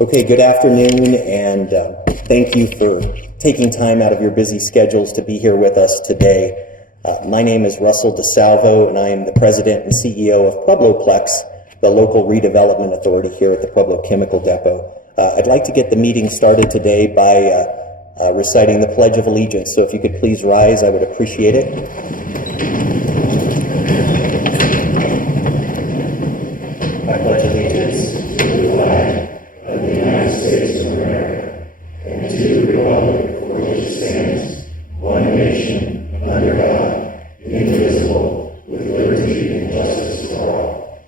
Okay, good afternoon, and thank you for taking time out of your busy schedules to be here with us today. My name is Russell DeSalvo, and I am the President and CEO of PuebloPlex, the local redevelopment authority here at the Pueblo Chemical Depot. I'd like to get the meeting started today by reciting the Pledge of Allegiance, so if you could please rise, I would appreciate it. I pledge allegiance to the flag of the United States of America and to the republic for which it stands, one nation, under God, indivisible, with liberty and justice for all.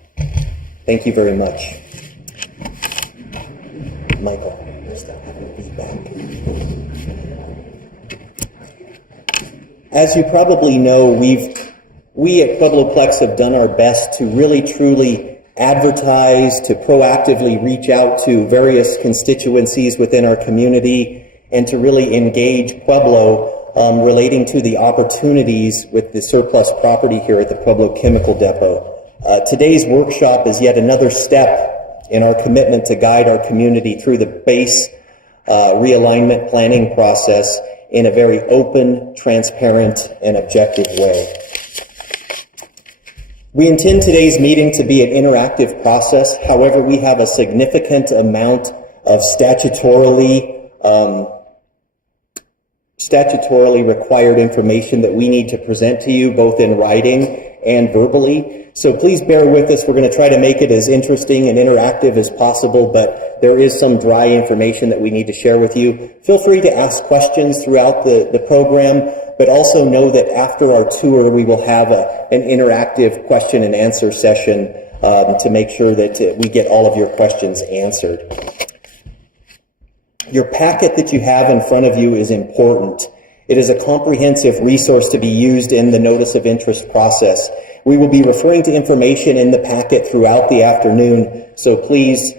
Thank you very much. Michael, you're still having feedback. As you probably know, we at PuebloPlex have done our best to really truly advertise, to proactively reach out to various constituencies within our community, and to really engage Pueblo relating to the opportunities with the surplus property here at the Pueblo Chemical Depot. Today's workshop is yet another step in our commitment to guide our community through the base realignment planning process in a very open, transparent, and objective way. We intend today's meeting to be an interactive process. However, we have a significant amount of statutorily required information that we need to present to you, both in writing and verbally. So please bear with us. We're going to try to make it as interesting and interactive as possible, but there is some dry information that we need to share with you. Feel free to ask questions throughout the program, but also know that after our tour, we will have an interactive question and answer session to make sure that we get all of your questions answered. Your packet that you have in front of you is important. It is a comprehensive resource to be used in the notice of interest process. We will be referring to information in the packet throughout the afternoon, so please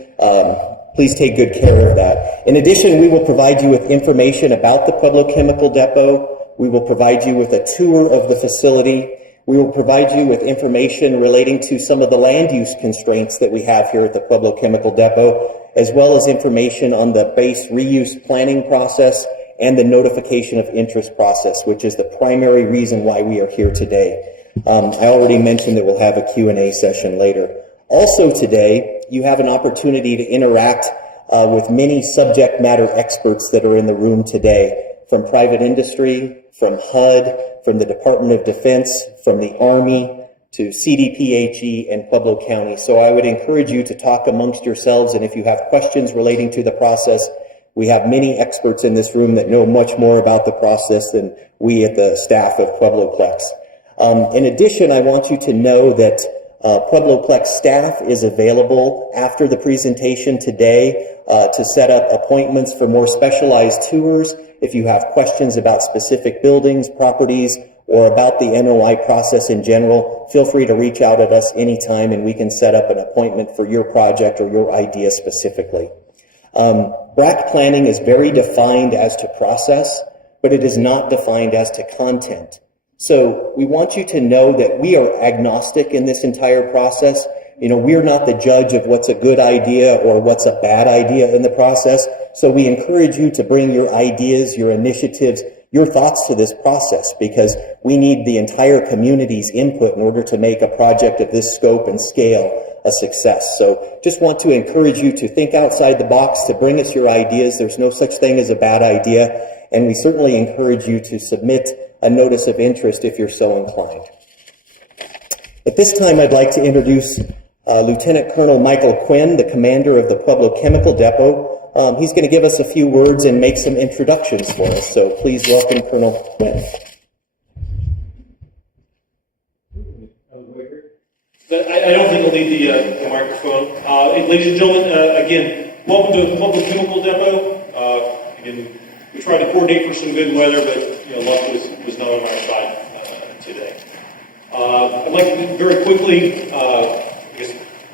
take good care of that. In addition, we will provide you with information about the Pueblo Chemical Depot. We will provide you with a tour of the facility. We will provide you with information relating to some of the land use constraints that we have here at the Pueblo Chemical Depot, as well as information on the base reuse planning process and the notification of interest process, which is the primary reason why we are here today. I already mentioned that we'll have a Q&A session later. Also today, you have an opportunity to interact with many subject matter experts that are in the room today, from private industry, from HUD, from the Department of Defense, from the Army, to CDPHE and Pueblo County. So I would encourage you to talk amongst yourselves, and if you have questions relating to the process, we have many experts in this room that know much more about the process than we at the staff of PuebloPlex. In addition, I want you to know that PuebloPlex staff is available after the presentation today to set up appointments for more specialized tours. If you have questions about specific buildings, properties, or about the NOI process in general, feel free to reach out at us anytime and we can set up an appointment for your project or your idea specifically. BRAC planning is very defined as to process, but it is not defined as to content. So we want you to know that we are agnostic in this entire process. You know, we're not the judge of what's a good idea or what's a bad idea in the process. So we encourage you to bring your ideas, your initiatives, your thoughts to this process, because we need the entire community's input in order to make a project of this scope and scale a success. So just want to encourage you to think outside the box, to bring us your ideas. There's no such thing as a bad idea. And we certainly encourage you to submit a notice of interest if you're so inclined. At this time, I'd like to introduce Lieutenant Colonel Michael Quinn, the commander of the Pueblo Chemical Depot. He's going to give us a few words and make some introductions for us. So please welcome Colonel Quinn. I don't think I'll need the microphone. Ladies and gentlemen, again, welcome to the Pueblo Chemical Depot. Again, we tried to coordinate for some good weather, but luck was not on our side today. I'd like to very quickly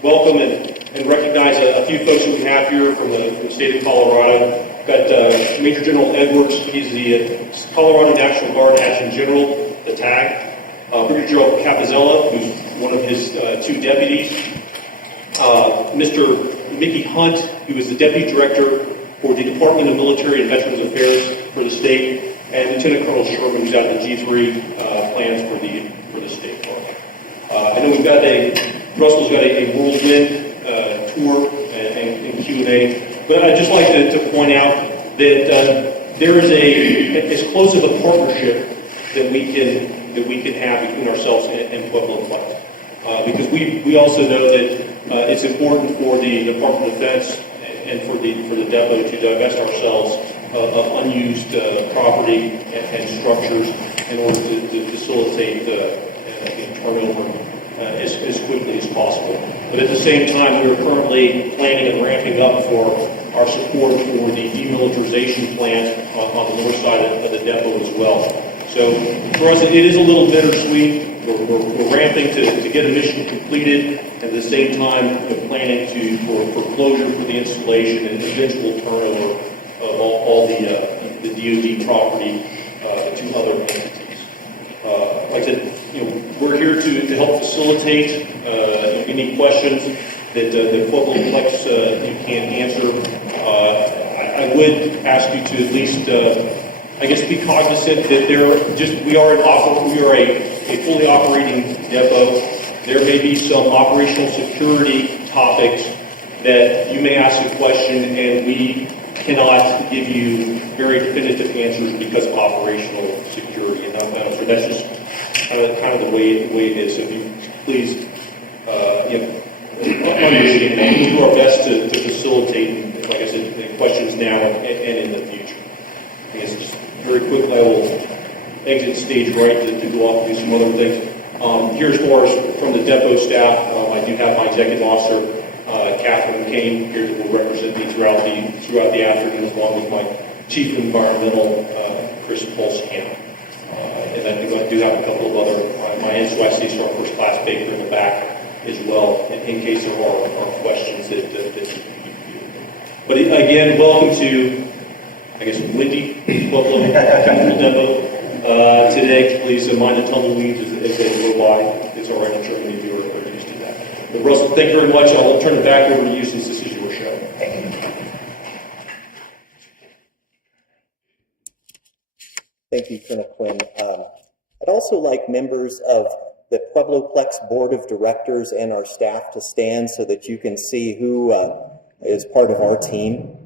welcome and recognize a few folks that we have here from the state of Colorado. We've got Major General Edwards. He's the Colorado National Guard Adjutant General, the TAG. Brigadier General Capizella, who's one of his two deputies. Mr. Mickey Hunt, who is the Deputy Director for the Department of Military and Veterans Affairs for the state, and Lieutenant Colonel Sherman, who's out of the G3 plans for the state park. I know Russell's got a whirlwind tour and Q&A, but I'd just like to point out that there is as close of a partnership that we can have between ourselves and PuebloPlex. Because we also know that it's important for the Department of Defense and for the depot to divest ourselves of unused property and structures in order to facilitate the turnover as quickly as possible. But at the same time, we are currently planning and ramping up for our support for the demilitarization plan on the north side of the depot as well. So for us, it is a little bittersweet. We're ramping to get a mission completed, and at the same time, we're planning for closure for the installation and eventual turnover of all the DoD property to other entities. Like I said, we're here to help facilitate any questions that PuebloPlex can answer. I would ask you to at least, be cognizant that we are a fully operating depot. There may be some operational security topics that you may ask a question and we cannot give you very definitive answers because of operational security. And so that's just kind of the way it is. So if you please understand that. We'll do our best to facilitate, like I said, the questions now and in the future. I guess just very quickly I will exit stage right to go off and do some other things. Here as far as from the depot staff, I do have my executive officer, Catherine Kane, here that will represent me throughout the afternoon, along with my chief environmental, Chris Polskamp. And I do have a couple of other, my NCIC Star First Class Baker in the back as well, in case there are questions that but again, welcome to, windy Pueblo depot. Today, please mind the tumbleweeds as they go by. It's all right, I'm sure many of you are used to that. But Russell, thank you very much. I'll turn it back over to you since this is your show. Thank you, Colonel Quinn. I'd also like members of the PuebloPlex Board of Directors and our staff to stand so that you can see who is part of our team.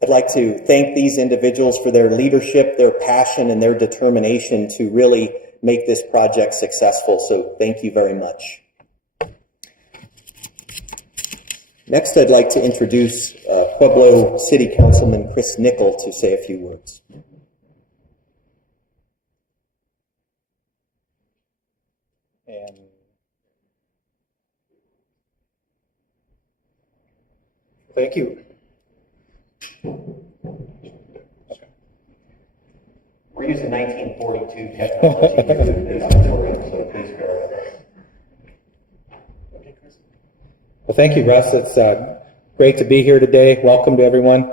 I'd like to thank these individuals for their leadership, their passion, and their determination to really make this project successful. So thank you very much. Next, I'd like to introduce Pueblo City Councilman Chris Nicoll to say a few words. Thank you. We're using 1942 technology to do this tutorial, so please bear with us. Well, thank you, Russ. It's great to be here today. Welcome to everyone.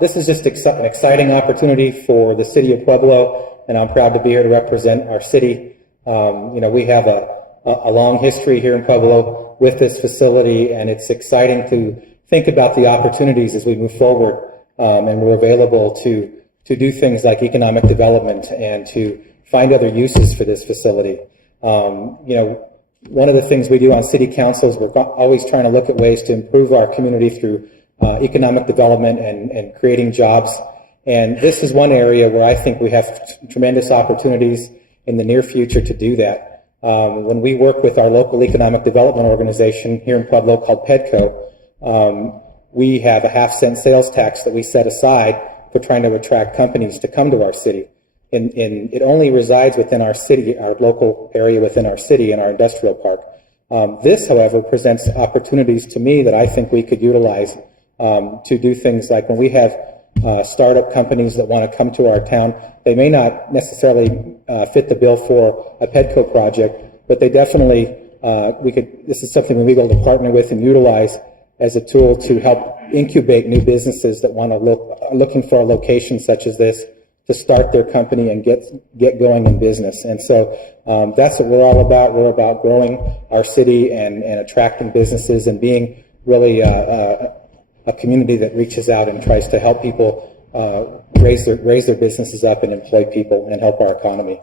This is just an exciting opportunity for the city of Pueblo, and I'm proud to be here to represent our city. We have a long history here in Pueblo with this facility, and it's exciting to think about the opportunities as we move forward, and we're available to do things like economic development and to find other uses for this facility. One of the things we do on city council is we're always trying to look at ways to improve our community through economic development and creating jobs. And this is one area where I think we have tremendous opportunities in the near future to do that. When we work with our local economic development organization here in Pueblo called PEDCO, we have a half-cent sales tax that we set aside for trying to attract companies to come to our city. And it only resides within our city, our local area within our city and our industrial park. This, however, presents opportunities to me that I think we could utilize to do things like when we have startup companies that want to come to our town. They may not necessarily fit the bill for a PEDCO project, but they definitely, this is something we'll be able to partner with and utilize as a tool to help incubate new businesses that want to looking for a location such as this to start their company and get going in business. And so that's what we're all about. We're about growing our city and attracting businesses and being really a community that reaches out and tries to help people raise their businesses up and employ people and help our economy.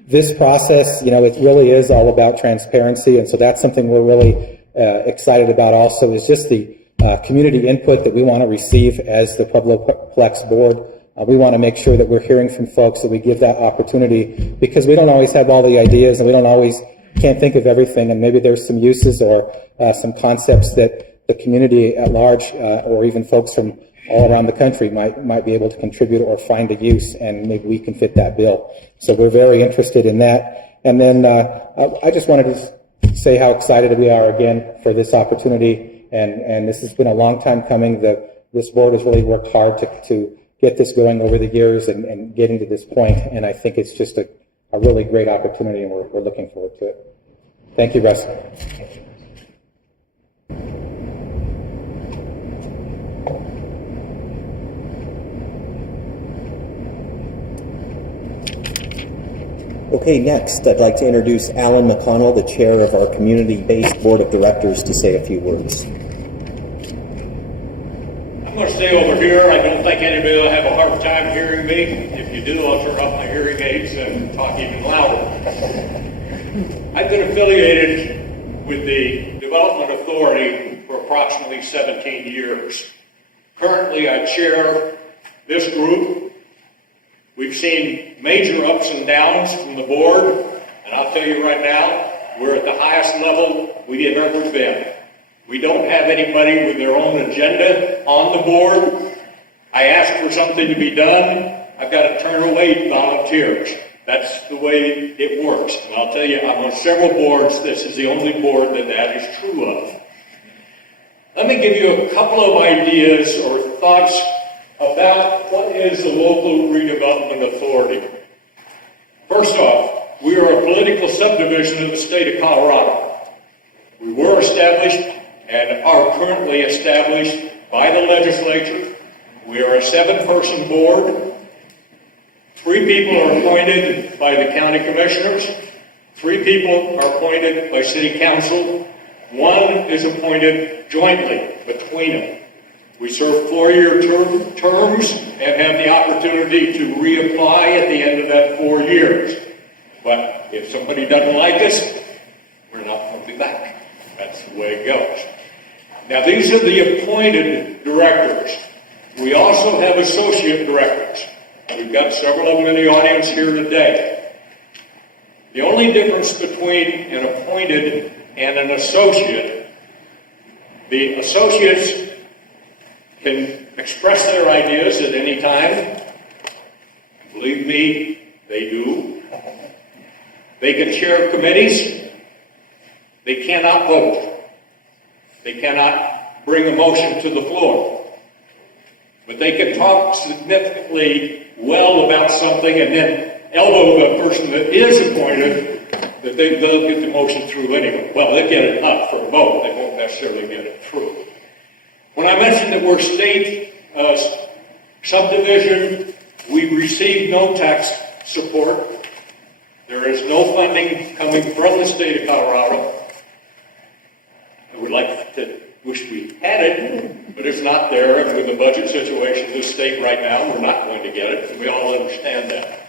This process, it really is all about transparency, and so that's something we're really excited about also, is just the community input that we want to receive as the PuebloPlex board. We want to make sure that we're hearing from folks, that we give that opportunity, because we don't always have all the ideas, and we can't think of everything, and maybe there's some uses or some concepts that the community at large, or even folks from all around the country might be able to contribute or find a use, and maybe we can fit that bill. So we're very interested in that. And then I just wanted to say how excited we are again for this opportunity, and this has been a long time coming. This board has really worked hard to get this going over the years and getting to this point, and I think it's just a really great opportunity, and we're looking forward to it. Thank you, Russ. Okay, next, I'd like to introduce Allan McConnell, the chair of our community-based board of directors, to say a few words. I'm going to stay over here. I don't think anybody will have a hard time hearing me. If you do, I'll turn off my hearing aids and talk even louder. I've been affiliated with the Development Authority for approximately 17 years. Currently, I chair this group. We've seen major ups and downs from the board, and I'll tell you right now, we're at the highest level we have ever been. We don't have anybody with their own agenda on the board. I ask for something to be done, I've got to turn away volunteers. That's the way it works. And I'll tell you, I'm on several boards. This is the only board that is true of. Let me give you a couple of ideas or thoughts about what is the local redevelopment authority. First off, we are a political subdivision in the state of Colorado. We were established and are currently established by the legislature. We are a 7-person board. 3 people are appointed by the county commissioners. 3 people are appointed by city council. 1 is appointed jointly between them. We serve 4-year terms and have the opportunity to reapply at the end of that 4 years. But if somebody doesn't like us, we're not going to be back. That's the way it goes. Now, these are the appointed directors. We also have associate directors. We've got several of them in the audience here today. The only difference between an appointed and an associate, the associates can express their ideas at any time. Believe me, they do. They can chair committees. They cannot vote. They cannot bring a motion to the floor. But they can talk significantly well about something and then elbow the person that is appointed that they'll get the motion through anyway. Well, they'll get it up for a vote. They won't necessarily get it through. When I mentioned that we're state subdivision, we receive no tax support. There is no funding coming from the state of Colorado. I would like to wish we had it, but it's not there. And with the budget situation in this state right now, we're not going to get it, and we all understand that.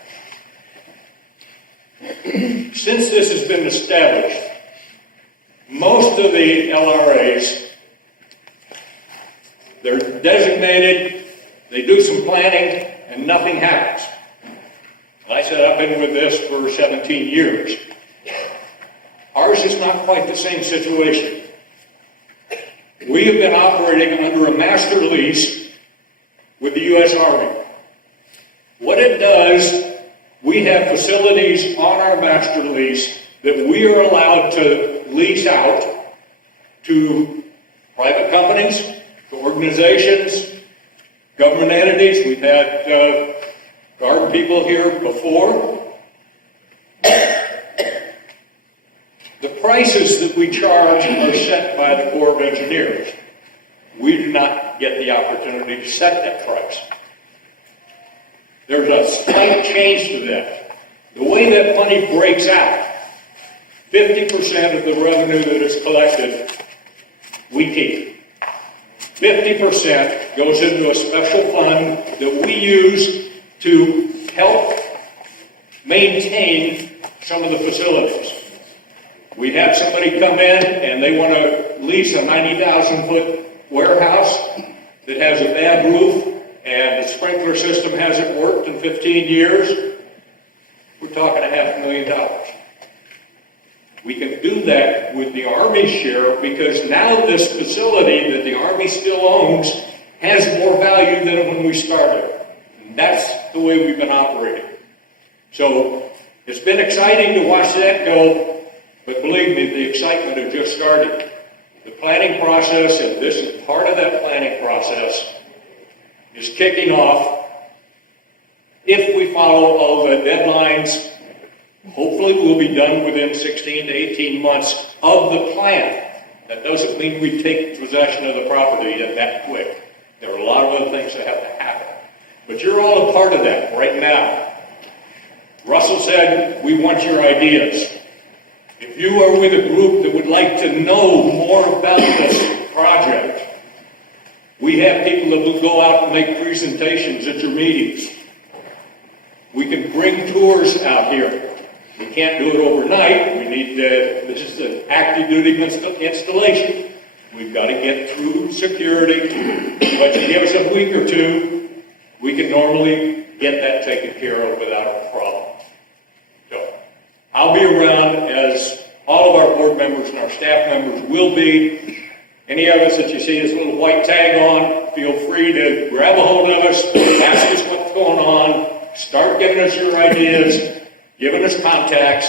Since this has been established, most of the LRAs, they're designated, they do some planning, and nothing happens. Like I said, I've been with this for 17 years. Ours is not quite the same situation. We have been operating under a master lease with the U.S. Army. What it does, we have facilities on our master lease that we are allowed to lease out to private companies, to organizations, government entities. We've had guard people here before. The prices that we charge are set by the Corps of Engineers. We do not get the opportunity to set that price. There's a slight change to that. The way that money breaks out, 50% of the revenue that is collected we keep. 50% goes into a special fund that we use to help maintain some of the facilities. We have somebody come in and they want to lease a 90,000-foot warehouse that has a bad roof and the sprinkler system hasn't worked in 15 years. We're talking $500,000. We can do that with the Army share because now this facility that the Army still owns has more value than when we started. And that's the way we've been operating. So it's been exciting to watch that go, but believe me, the excitement has just started. The planning process, and this is part of that planning process, is kicking off. If we follow all the deadlines, hopefully we'll be done within 16 to 18 months of the plan. That doesn't mean we take possession of the property that quick. There are a lot of other things that have to happen. But you're all a part of that right now. Russell said, we want your ideas. If you are with a group that would like to know more about this project, we have people that will go out and make presentations at your meetings. We can bring tours out here. We can't do it overnight. We need this is an active duty installation. We've got to get through security. But you give us a week or two, we can normally get that taken care of without a problem. So I'll be around, as all of our board members and our staff members will be. Any of us that you see this little white tag on, feel free to grab a hold of us, ask us what's going on, start giving us your ideas, giving us contacts.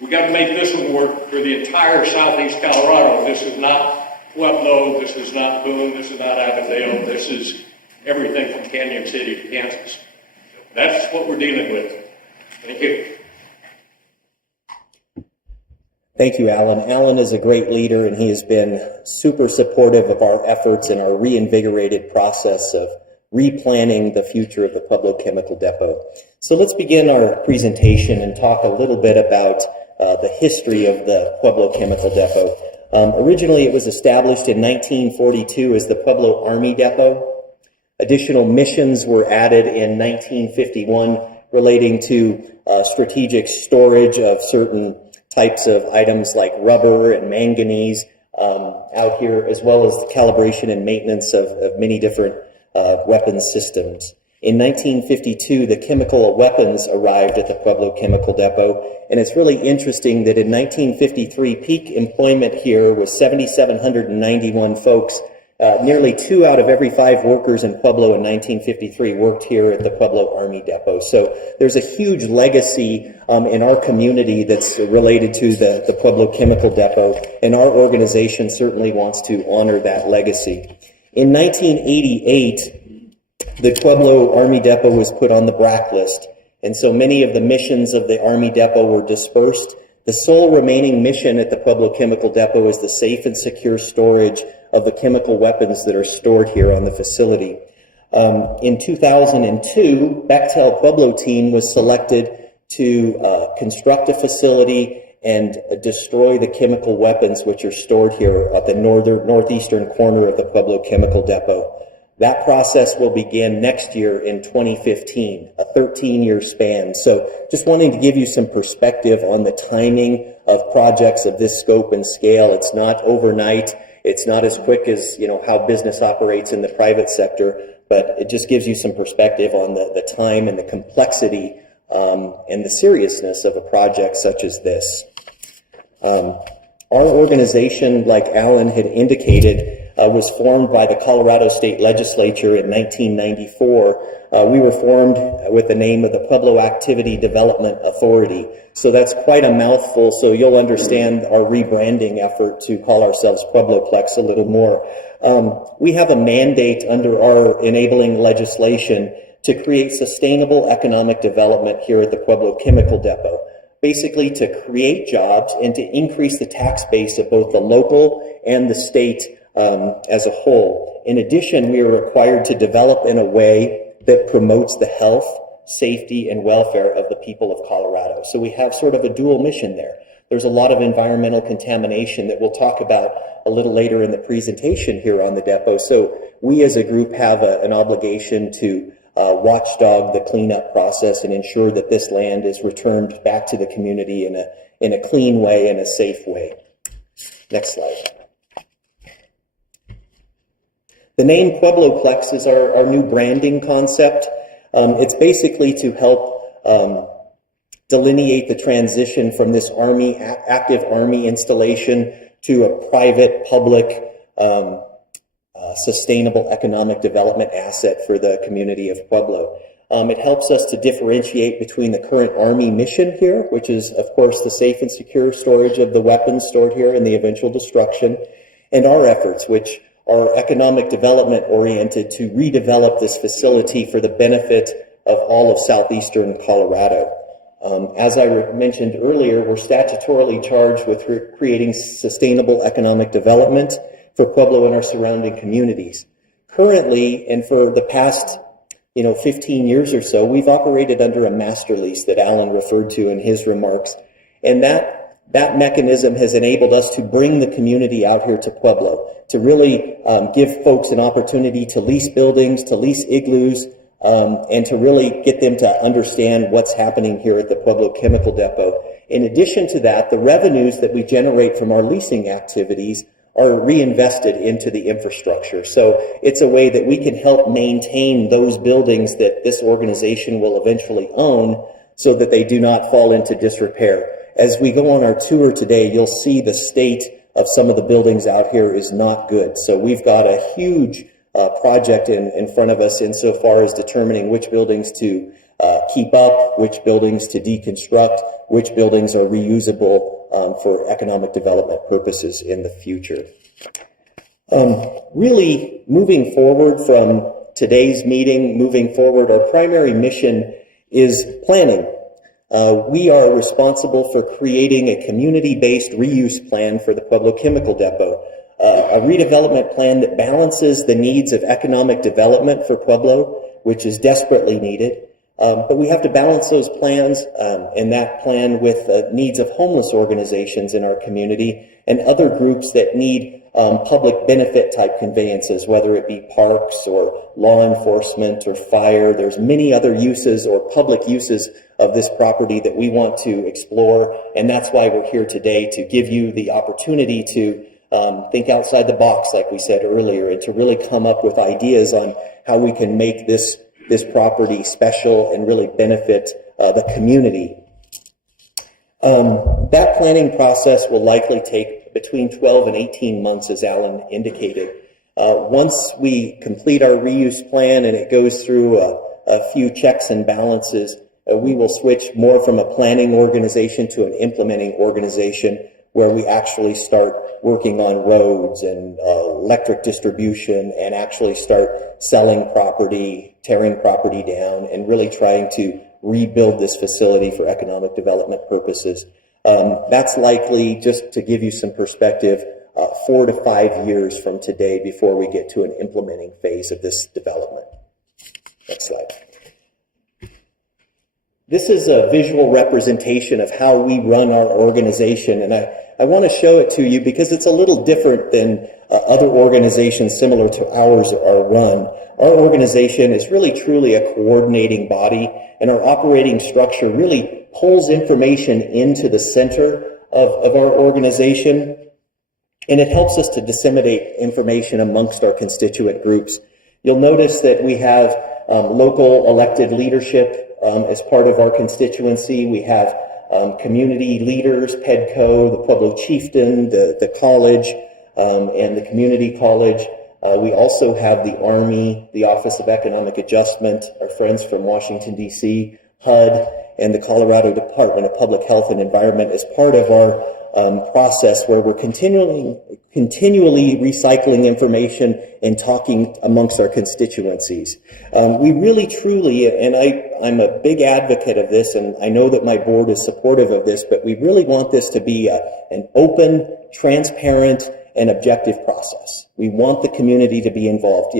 We got to make this one work for the entire southeast Colorado. This is not Pueblo, this is not Boone, this is not Avondale, this is everything from Canyon City to Kansas. So that's what we're dealing with. Thank you. Thank you, Allan. Allan is a great leader, and he has been super supportive of our efforts and our reinvigorated process of replanning the future of the Pueblo Chemical Depot. So let's begin our presentation and talk a little bit about the history of the Pueblo Chemical Depot. Originally, it was established in 1942 as the Pueblo Army Depot. Additional missions were added in 1951 relating to strategic storage of certain types of items like rubber and manganese out here, as well as the calibration and maintenance of many different weapons systems. In 1952, the chemical weapons arrived at the Pueblo Chemical Depot, and it's really interesting that in 1953, peak employment here was 7,791 folks. Nearly 2 out of every 5 workers in Pueblo in 1953 worked here at the Pueblo Army Depot. So there's a huge legacy in our community that's related to the Pueblo Chemical Depot, and our organization certainly wants to honor that legacy. In 1988, the Pueblo Army Depot was put on the blacklist, and so many of the missions of the Army Depot were dispersed. The sole remaining mission at the Pueblo Chemical Depot is the safe and secure storage of the chemical weapons that are stored here on the facility. In 2002, Bechtel Pueblo team was selected to construct a facility and destroy the chemical weapons which are stored here at the northeastern corner of the Pueblo Chemical Depot. That process will begin next year in 2015, a 13-year span. So just wanting to give you some perspective on the timing of projects of this scope and scale. It's not overnight. It's not as quick as, how business operates in the private sector, but it just gives you some perspective on the time and the complexity and the seriousness of a project such as this. Our organization, like Allan had indicated, was formed by the Colorado State Legislature in 1994. We were formed with the name of the Pueblo Activity Development Authority. So that's quite a mouthful, so you'll understand our rebranding effort to call ourselves PuebloPlex a little more. We have a mandate under our enabling legislation to create sustainable economic development here at the Pueblo Chemical Depot. Basically to create jobs and to increase the tax base of both the local and the state as a whole. In addition, we are required to develop in a way that promotes the health, safety, and welfare of the people of Colorado. So we have sort of a dual mission there. There's a lot of environmental contamination that we'll talk about a little later in the presentation here on the depot. So we as a group have an obligation to watchdog the cleanup process and ensure that this land is returned back to the community in a clean way and a safe way. Next slide. The name PuebloPlex is our new branding concept. It's basically to help delineate the transition from this active Army installation to a private, public, sustainable economic development asset for the community of Pueblo. It helps us to differentiate between the current Army mission here, which is, of course, the safe and secure storage of the weapons stored here and the eventual destruction, and our efforts, which are economic development oriented to redevelop this facility for the benefit of all of southeastern Colorado. As I mentioned earlier, we're statutorily charged with creating sustainable economic development for Pueblo and our surrounding communities. Currently, and for the past 15 years or so, we've operated under a master lease that Allan referred to in his remarks, and that mechanism has enabled us to bring the community out here to Pueblo, to really give folks an opportunity to lease buildings, to lease igloos, and to really get them to understand what's happening here at the Pueblo Chemical Depot. In addition to that, the revenues that we generate from our leasing activities are reinvested into the infrastructure. So it's a way that we can help maintain those buildings that this organization will eventually own so that they do not fall into disrepair. As we go on our tour today, you'll see the state of some of the buildings out here is not good. So we've got a huge project in front of us insofar as determining which buildings to keep up, which buildings to deconstruct, which buildings are reusable for economic development purposes in the future. Really, moving forward from today's meeting, our primary mission is planning. We are responsible for creating a community-based reuse plan for the Pueblo Chemical Depot, a redevelopment plan that balances the needs of economic development for Pueblo, which is desperately needed. But we have to balance those plans and that plan with the needs of homeless organizations in our community and other groups that need public benefit type conveyances, whether it be parks or law enforcement or fire. There's many other uses or public uses of this property that we want to explore, and that's why we're here today, to give you the opportunity to think outside the box, like we said earlier, and to really come up with ideas on how we can make this property special and really benefit the community. That planning process will likely take between 12 and 18 months, as Allan indicated. Once we complete our reuse plan and it goes through a few checks and balances, we will switch more from a planning organization to an implementing organization, where we actually start working on roads and electric distribution and actually start selling property, tearing property down, and really trying to rebuild this facility for economic development purposes. That's likely, just to give you some perspective, 4 to 5 years from today before we get to an implementing phase of this development. Next slide. This is a visual representation of how we run our organization, and I want to show it to you because it's a little different than other organizations similar to ours are run. Our organization is really truly a coordinating body, and our operating structure really pulls information into the center of our organization, and it helps us to disseminate information amongst our constituent groups. You'll notice that we have local elected leadership as part of our constituency. We have community leaders, PEDCO, the Pueblo Chieftain, the college, and the community college. We also have the Army, the Office of Economic Adjustment, our friends from Washington, D.C., HUD, and the Colorado Department of Public Health and Environment as part of our process, where we're continually recycling information and talking amongst our constituencies. We really, truly, and I'm a big advocate of this, and I know that my board is supportive of this, but we really want this to be an open, transparent, and objective process. We want the community to be involved.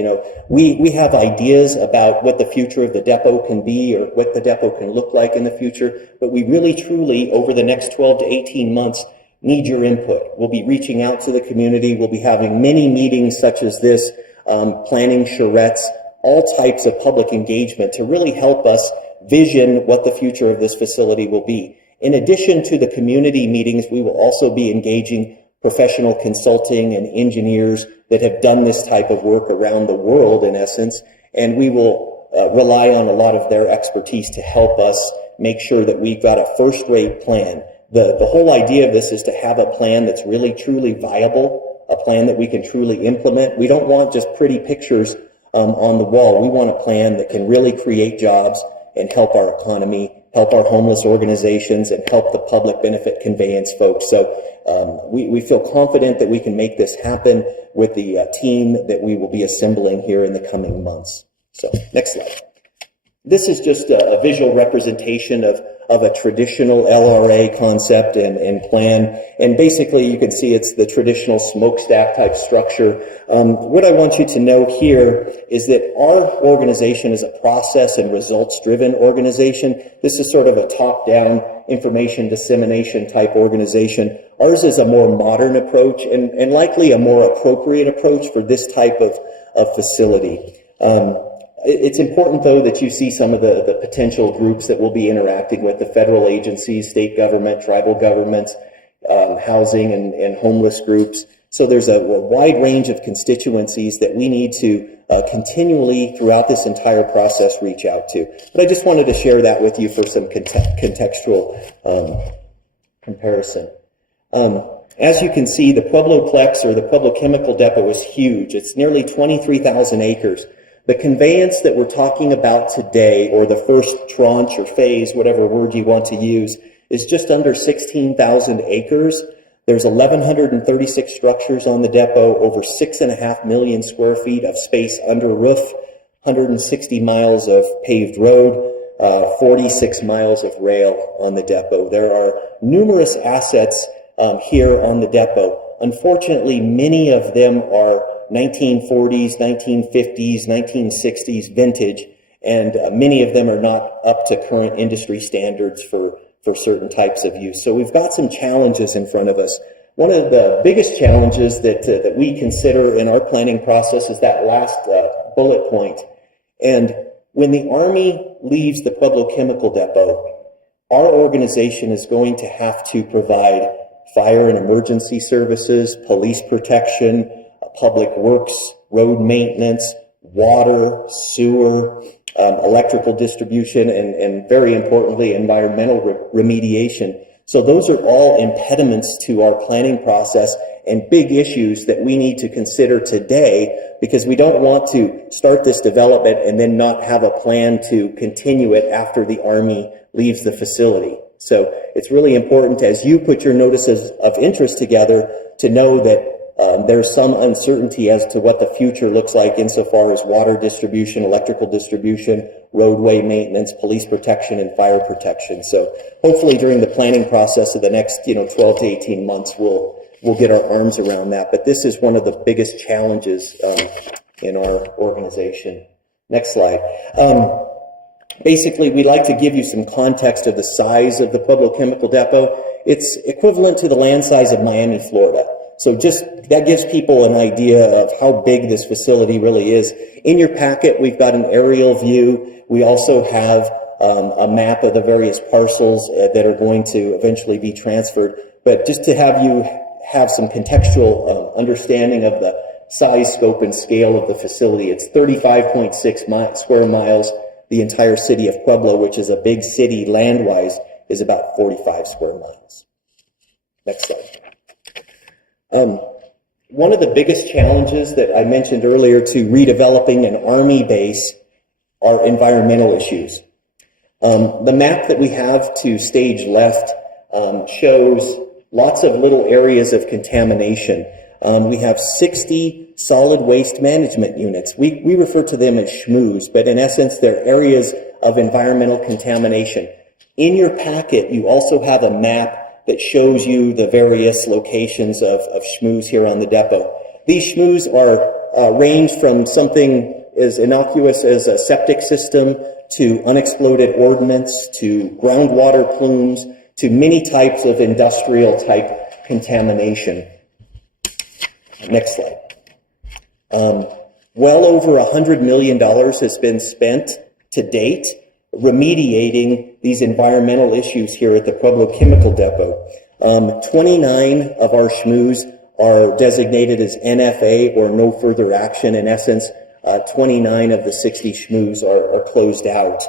We have ideas about what the future of the depot can be or what the depot can look like in the future, but we really truly, over the next 12 to 18 months, need your input. We'll be reaching out to the community. We'll be having many meetings such as this, planning charrettes, all types of public engagement to really help us vision what the future of this facility will be. In addition to the community meetings, we will also be engaging professional consulting and engineers that have done this type of work around the world, in essence, and we will rely on a lot of their expertise to help us make sure that we've got a first-rate plan. The whole idea of this is to have a plan that's really, truly viable, a plan that we can truly implement. We don't want just pretty pictures on the wall. We want a plan that can really create jobs and help our economy, help our homeless organizations, and help the public benefit conveyance folks. So we feel confident that we can make this happen with the team that we will be assembling here in the coming months. So next slide. This is just a visual representation of a traditional LRA concept and plan. And basically, you can see it's the traditional smokestack type structure. What I want you to know here is that our organization is a process and results-driven organization. This is sort of a top-down information dissemination type organization. Ours is a more modern approach and likely a more appropriate approach for this type of facility. It's important, though, that you see some of the potential groups that will be interacting with the federal agencies, state government, tribal governments, housing and homeless groups. So there's a wide range of constituencies that we need to continually, throughout this entire process, reach out to. But I just wanted to share that with you for some contextual comparison. As you can see, the PuebloPlex, or the Pueblo Chemical Depot, is huge. It's nearly 23,000 acres. The conveyance that we're talking about today, or the first tranche or phase, whatever word you want to use, is just under 16,000 acres. There's 1,136 structures on the depot, over 6.5 million square feet of space under roof, 160 miles of paved road, 46 miles of rail on the depot. There are numerous assets here on the depot. Unfortunately, many of them are 1940s, 1950s, 1960s vintage, and many of them are not up to current industry standards for certain types of use. So we've got some challenges in front of us. One of the biggest challenges that we consider in our planning process is that last bullet point. And when the Army leaves the Pueblo Chemical Depot, our organization is going to have to provide fire and emergency services, police protection, public works, road maintenance, water, sewer, electrical distribution, and very importantly, environmental remediation. So those are all impediments to our planning process and big issues that we need to consider today, because we don't want to start this development and then not have a plan to continue it after the Army leaves the facility. So it's really important, as you put your notices of interest together, to know that there's some uncertainty as to what the future looks like insofar as water distribution, electrical distribution, roadway maintenance, police protection, and fire protection. So hopefully during the planning process of the next 12 to 18 months, we'll get our arms around that. But this is one of the biggest challenges in our organization. Next slide. Basically, we'd like to give you some context of the size of the Pueblo Chemical Depot. It's equivalent to the land size of Miami, Florida. So just that gives people an idea of how big this facility really is. In your packet, we've got an aerial view. We also have a map of the various parcels that are going to eventually be transferred. But just to have you have some contextual understanding of the size, scope, and scale of the facility, it's 35.6 square miles. The entire city of Pueblo, which is a big city land-wise, is about 45 square miles. Next slide. One of the biggest challenges that I mentioned earlier to redeveloping an Army base are environmental issues. The map that we have to stage left shows lots of little areas of contamination. We have 60 solid waste management units. We refer to them as SHMOOs, but in essence, they're areas of environmental contamination. In your packet, you also have a map that shows you the various locations of schmooze here on the depot. These schmooze are range from something as innocuous as a septic system to unexploded ordnance to groundwater plumes to many types of industrial type contamination. Next slide. Well over $100 million has been spent to date remediating these environmental issues here at the Pueblo Chemical Depot. 29 of our schmooze are designated as NFA or no further action. In essence, 29 of the 60 schmooze are closed out.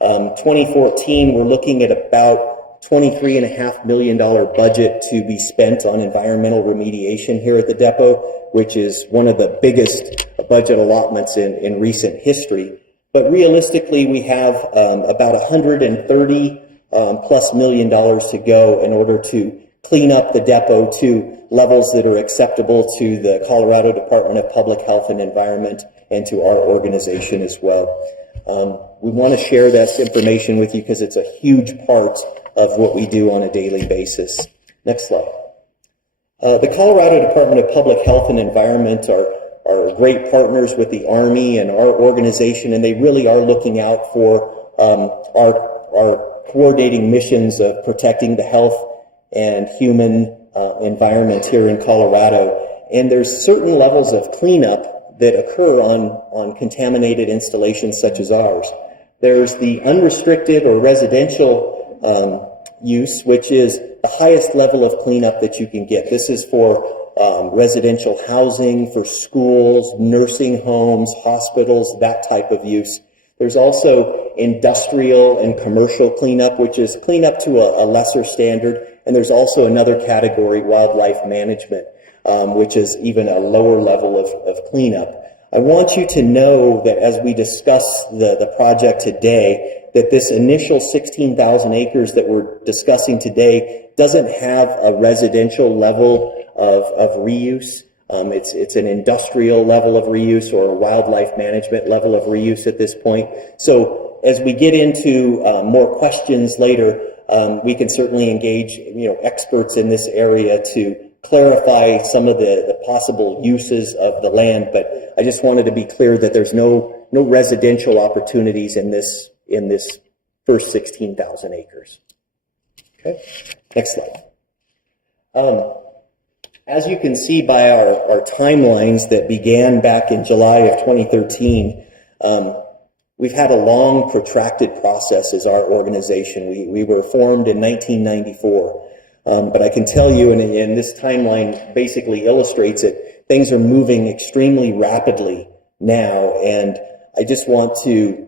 2014, we're looking at about $23.5 million budget to be spent on environmental remediation here at the depot, which is one of the biggest budget allotments in recent history. But realistically, we have about $130 plus million to go in order to clean up the depot to levels that are acceptable to the Colorado Department of Public Health and Environment and to our organization as well. We want to share this information with you because it's a huge part of what we do on a daily basis. Next slide. The Colorado Department of Public Health and Environment are great partners with the Army and our organization, and they really are looking out for our coordinating missions of protecting the health and human environment here in Colorado. And there's certain levels of cleanup that occur on contaminated installations such as ours. There's the unrestricted or residential use, which is the highest level of cleanup that you can get. This is for residential housing, for schools, nursing homes, hospitals, that type of use. There's also industrial and commercial cleanup, which is cleanup to a lesser standard. And there's also another category, wildlife management, which is even a lower level of cleanup. I want you to know that as we discuss the project today, that this initial 16,000 acres that we're discussing today doesn't have a residential level of reuse. It's an industrial level of reuse or a wildlife management level of reuse at this point. So as we get into more questions later, we can certainly engage experts in this area to clarify some of the possible uses of the land. But I just wanted to be clear that there's no residential opportunities in this first 16,000 acres. Okay, next slide. As you can see by our timelines that began back in July of 2013, we've had a long, protracted process as our organization. We were formed in 1994, but I can tell you, and this timeline basically illustrates it, things are moving extremely rapidly now, and I just want to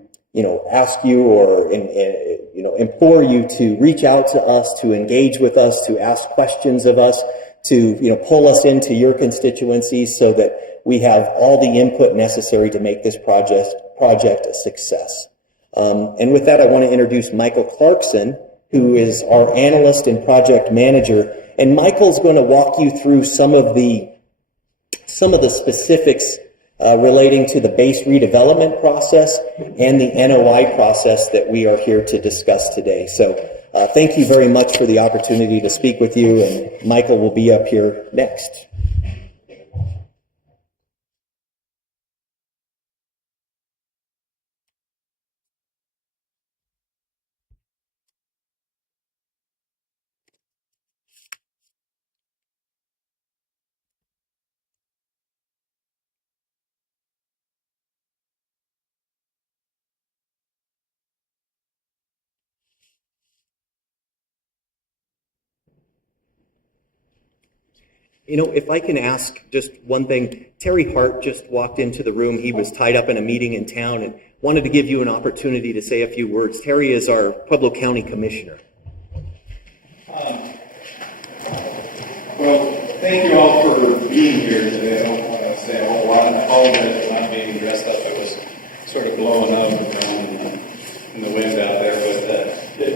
ask you or implore you to reach out to us, to engage with us, to ask questions of us, to pull us into your constituencies so that we have all the input necessary to make this project a success. And with that, I want to introduce Michael Clarkson, who is our analyst and project manager. And Michael's going to walk you through some of the specifics relating to the base redevelopment process and the NOI process that we are here to discuss today. So thank you very much for the opportunity to speak with you, and Michael will be up here next. If I can ask just one thing, Terry Hart just walked into the room. He was tied up in a meeting in town and wanted to give you an opportunity to say a few words. Terry is our Pueblo County Commissioner. Well, thank you all for being here today. I don't want to say a whole lot. I apologize for not being dressed up. It was sort of blowing up in the wind out there. But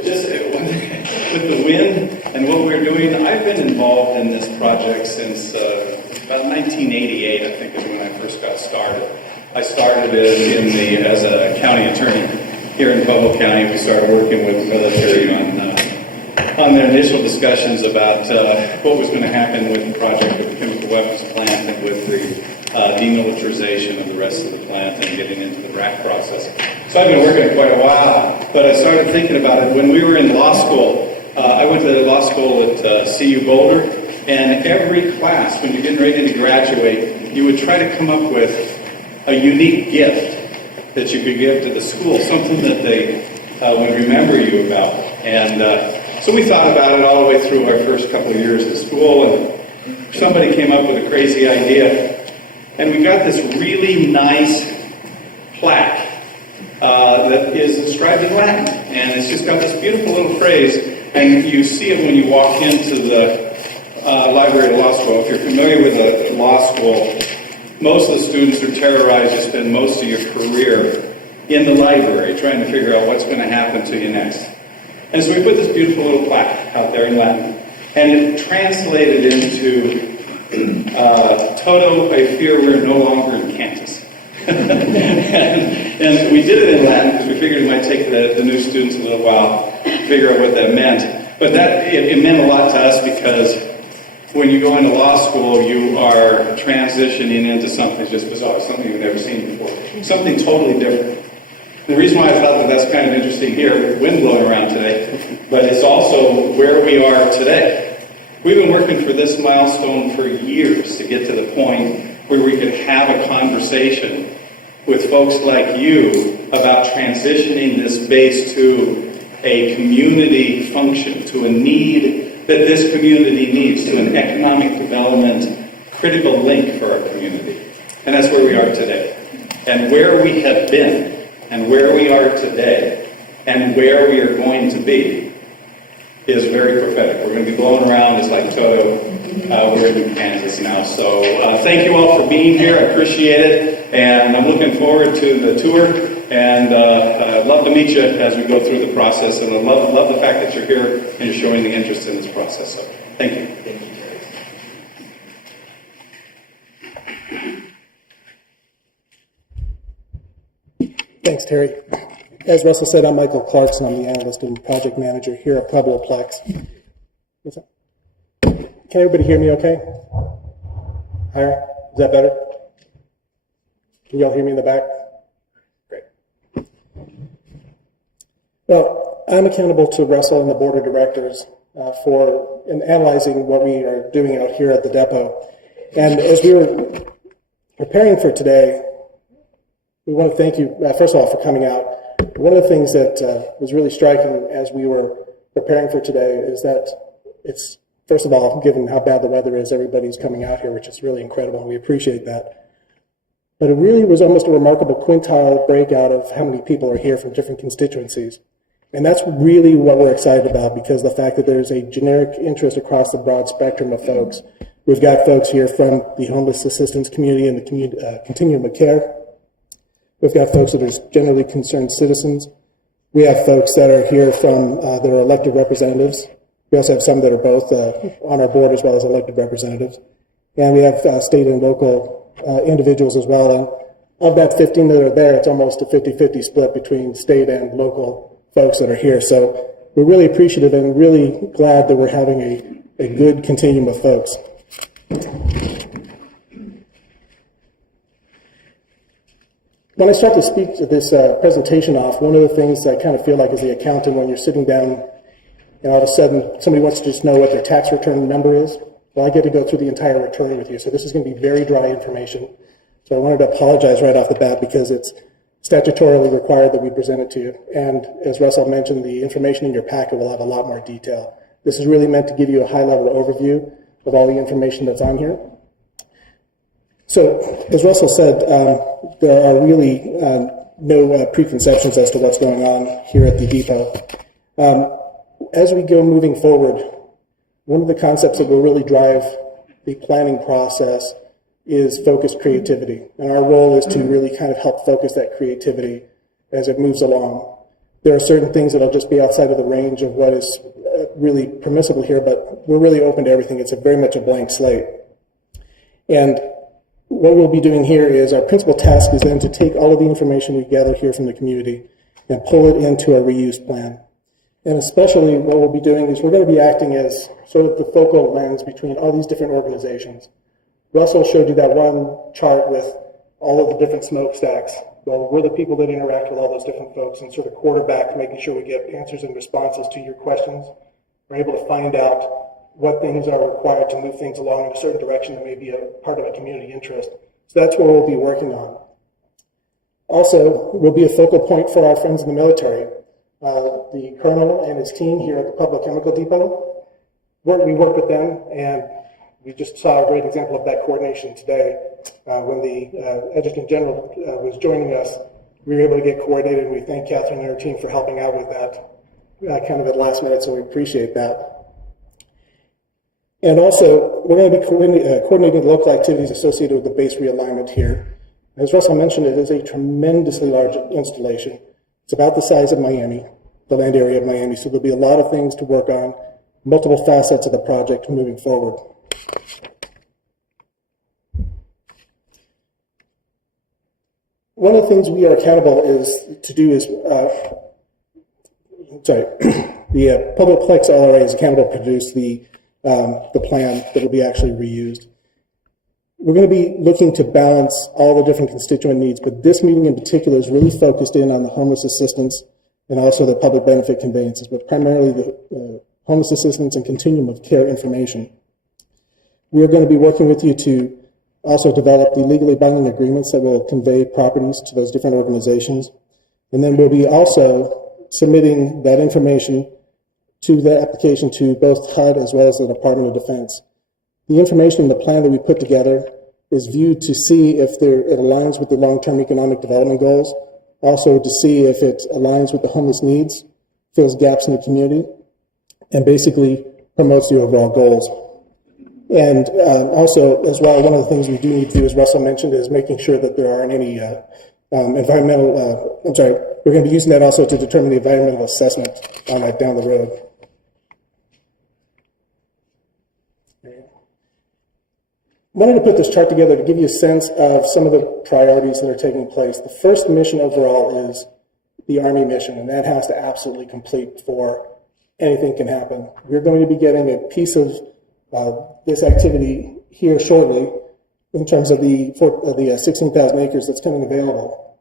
with the wind and what we're doing, I've been involved in this project since about 1988, I think is when I first got started. I started as a county attorney here in Pueblo County. We started working with military on their initial discussions about what was going to happen with the project, with the chemical weapons plant, and with the demilitarization of the rest of the plant and getting into the RAC process. So I've been working it quite a while, but I started thinking about it when we were in law school. I went to law school at CU Boulder, and every class, when you're getting ready to graduate, you would try to come up with a unique gift that you could give to the school, something that they would remember you about. And so we thought about it all the way through our first couple of years at school, and somebody came up with a crazy idea. And we got this really nice plaque that is inscribed in Latin. And it's just got this beautiful little phrase. And you see it when you walk into the library of law school. If you're familiar with a law school, most of the students are terrorized to spend most of your career in the library trying to figure out what's going to happen to you next. And so we put this beautiful little plaque out there in Latin. And it translated into Toto, I fear we're no longer in Kansas. and we did it in Latin because we figured it might take the new students a little while to figure out what that meant. But it meant a lot to us because when you go into law school, you are transitioning into something just bizarre, something you've never seen before, something totally different. The reason why I thought that's kind of interesting here, with wind blowing around today, but it's also where we are today. We've been working for this milestone for years to get to the point where we could have a conversation with folks like you about transitioning this base to a community function, to a need that this community needs, to an economic development critical link for our community. And that's where we are today. And where we have been, and where we are today, and where we are going to be is very prophetic. We're going to be blowing around. It's like Toto. We're in Kansas now. So thank you all for being here. I appreciate it. And I'm looking forward to the tour. And I'd love to meet you as we go through the process. And I love the fact that you're here and you're showing the interest in this process. So thank you. Thank you, Terry. Thanks, Terry. As Russell said, I'm Michael Clarkson. I'm the analyst and project manager here at PuebloPlex. Can everybody hear me okay? Higher? Is that better? Can you all hear me in the back? Great. Well, I'm accountable to Russell and the board of directors for analyzing what we are doing out here at the depot. And as we were preparing for today, we want to thank you, first of all, for coming out. One of the things that was really striking as we were preparing for today is that it's, first of all, given how bad the weather is, everybody's coming out here, which is really incredible, and we appreciate that. But it really was almost a remarkable quintile breakout of how many people are here from different constituencies. And that's really what we're excited about, because the fact that there's a generic interest across the broad spectrum of folks. We've got folks here from the homeless assistance community and the continuum of care. We've got folks that are generally concerned citizens. We have folks that are here from that are elected representatives. We also have some that are both on our board as well as elected representatives. And we have state and local individuals as well. And of that 15 that are there, it's almost a 50-50 split between state and local folks that are here. So we're really appreciative and really glad that we're having a good continuum of folks. When I start to speak to this presentation off, one of the things I kind of feel like as the accountant, when you're sitting down and all of a sudden somebody wants to just know what their tax return number is, well, I get to go through the entire return with you. So this is going to be very dry information. So I wanted to apologize right off the bat because it's statutorily required that we present it to you. And as Russell mentioned, the information in your packet will have a lot more detail. This is really meant to give you a high-level overview of all the information that's on here. So, as Russell said, there are really no preconceptions as to what's going on here at the depot. As we go moving forward, one of the concepts that will really drive the planning process is focused creativity. And our role is to really kind of help focus that creativity as it moves along. There are certain things that will just be outside of the range of what is really permissible here, but we're really open to everything. It's very much a blank slate. And what we'll be doing here is our principal task is then to take all of the information we gather here from the community and pull it into a reuse plan. And especially what we'll be doing is we're going to be acting as sort of the focal lens between all these different organizations. Russell showed you that one chart with all of the different smokestacks. Well, we're the people that interact with all those different folks and sort of quarterback making sure we get answers and responses to your questions. We're able to find out what things are required to move things along in a certain direction that may be a part of a community interest. So that's what we'll be working on. Also, we'll be a focal point for our friends in the military. The colonel and his team here at the Pueblo Chemical Depot, we work with them, and we just saw a great example of that coordination today. When the Adjutant General was joining us, we were able to get coordinated, and we thank Catherine and her team for helping out with that kind of at last minute, so we appreciate that. And also, we're going to be coordinating local activities associated with the base realignment here. As Russell mentioned, it is a tremendously large installation. It's about the size of Miami, the land area of Miami, so there'll be a lot of things to work on, multiple facets of the project moving forward. One of the things we are accountable to do is, the PuebloPlex LRA is accountable to produce the plan that will be actually reused. We're going to be looking to balance all the different constituent needs, but this meeting in particular is really focused in on the homeless assistance and also the public benefit conveyances, but primarily the homeless assistance and continuum of care information. We are going to be working with you to also develop the legally binding agreements that will convey properties to those different organizations. And then we'll be also submitting that information to the application to both HUD as well as the Department of Defense. The information in the plan that we put together is viewed to see if it aligns with the long-term economic development goals, also to see if it aligns with the homeless needs, fills gaps in the community, and basically promotes the overall goals. And also, as well, one of the things we do need to do, as Russell mentioned, is making sure that there aren't any we're going to be using that also to determine the environmental assessment on that down the road. Wanted to put this chart together to give you a sense of some of the priorities that are taking place. The first mission overall is the Army mission, and that has to absolutely complete before anything can happen. We're going to be getting a piece of this activity here shortly in terms of the 16,000 acres that's coming available.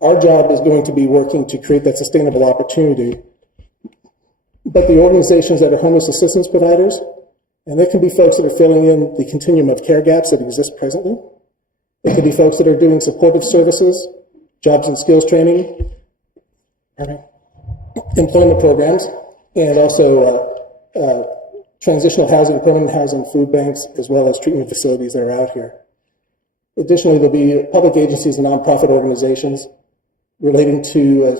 Our job is going to be working to create that sustainable opportunity, but the organizations that are homeless assistance providers, and they can be folks that are filling in the continuum of care gaps that exist presently. It could be folks that are doing supportive services, jobs and skills training, employment programs, and also transitional housing, permanent housing, food banks, as well as treatment facilities that are out here. Additionally, there'll be public agencies and nonprofit organizations relating to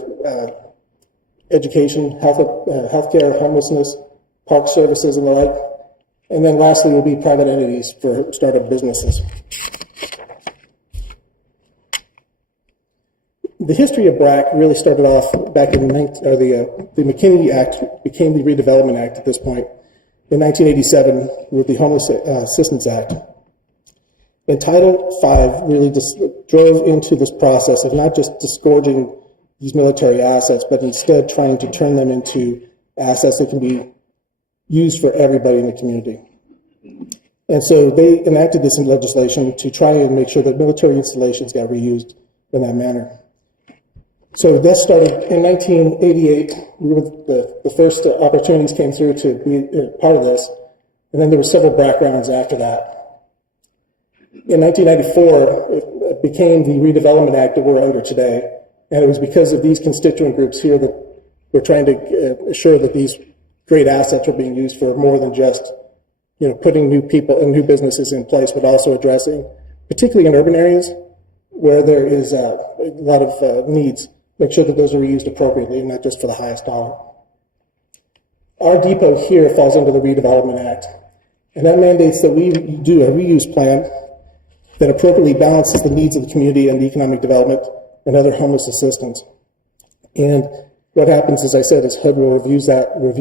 education, healthcare, homelessness, park services, and the like. And then lastly will be private entities for startup businesses. The history of BRAC really started off back in the McKinney Act became the Redevelopment Act at this point in 1987 with the Homeless Assistance Act. And Title V really just drove into this process of not just disgorging these military assets, but instead trying to turn them into assets that can be used for everybody in the community. And so they enacted this in legislation to try and make sure that military installations got reused in that manner. So that started in 1988. The first opportunities came through to be part of this, and then there were several BRAC rounds after that. In 1994, it became the Redevelopment Act that we're under today, and it was because of these constituent groups here that we're trying to assure that these great assets are being used for more than just, putting new people and new businesses in place, but also addressing, particularly in urban areas where there is a lot of needs, make sure that those are reused appropriately and not just for the highest dollar. Our depot here falls under the Redevelopment Act, and that mandates that we do a reuse plan that appropriately balances the needs of the community and the economic development and other homeless assistance. And what happens, as I said, is HUD will review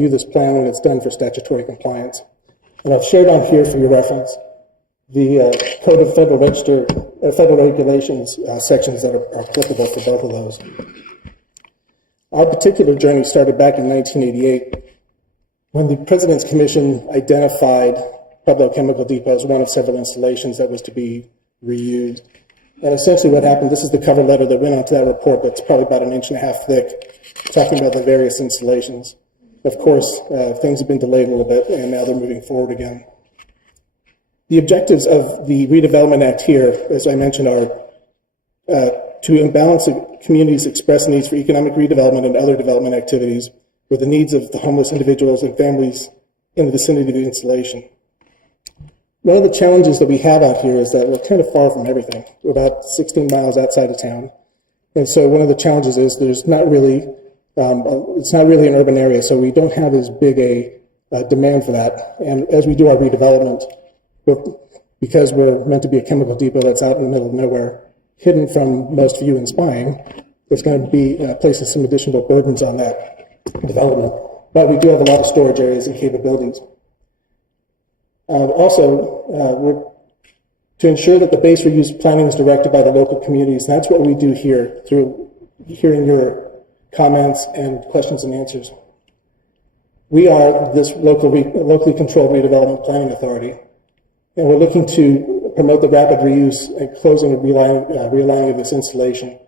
this plan when it's done for statutory compliance. And I've shared on here for your reference the Code of Federal Register, Federal Regulations sections that are applicable for both of those. Our particular journey started back in 1988 when the President's Commission identified Pueblo Chemical Depot as one of several installations that was to be reused. And essentially what happened, this is the cover letter that went onto that report that's probably about 1.5 inches thick, talking about the various installations. Of course, things have been delayed a little bit, and now they're moving forward again. The objectives of the Redevelopment Act here, as I mentioned, are to imbalance the community's expressed needs for economic redevelopment and other development activities with the needs of the homeless individuals and families in the vicinity of the installation. One of the challenges that we have out here is that we're kind of far from everything. We're about 16 miles outside of town. And so one of the challenges is there's not really, it's not really an urban area, so we don't have as big a demand for that. And as we do our redevelopment, because we're meant to be a chemical depot that's out in the middle of nowhere, hidden from most view and spying, there's going to be placing some additional burdens on that development. But we do have a lot of storage areas and capabilities. To ensure that the base reuse planning is directed by the local communities, that's what we do here through hearing your comments and questions and answers. We are this locally controlled redevelopment planning authority, and we're looking to promote the rapid reuse and closing and realigning of this installation.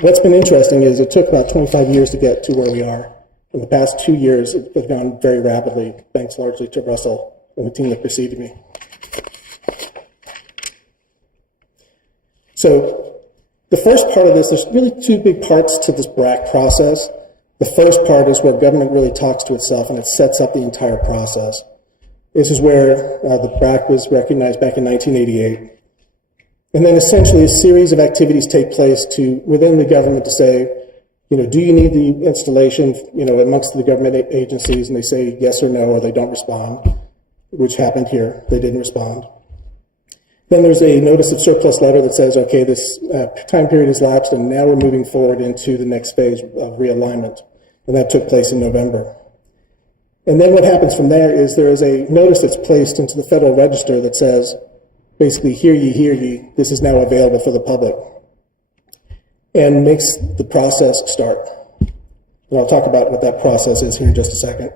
What's been interesting is it took about 25 years to get to where we are. In the past 2 years, it's gone very rapidly, thanks largely to Russell and the team that preceded me. So the first part of this, there's really two big parts to this BRAC process. The first part is where government really talks to itself and it sets up the entire process. This is where the BRAC was recognized back in 1988. And then essentially a series of activities take place within the government to say, do you need the installation, amongst the government agencies, and they say yes or no, or they don't respond, which happened here. They didn't respond. Then there's a notice of surplus letter that says, okay, this time period has lapsed, and now we're moving forward into the next phase of realignment. And that took place in November. And then what happens from there is there is a notice that's placed into the Federal Register that says, basically, hear ye, this is now available for the public, and makes the process start. And I'll talk about what that process is here in just a second.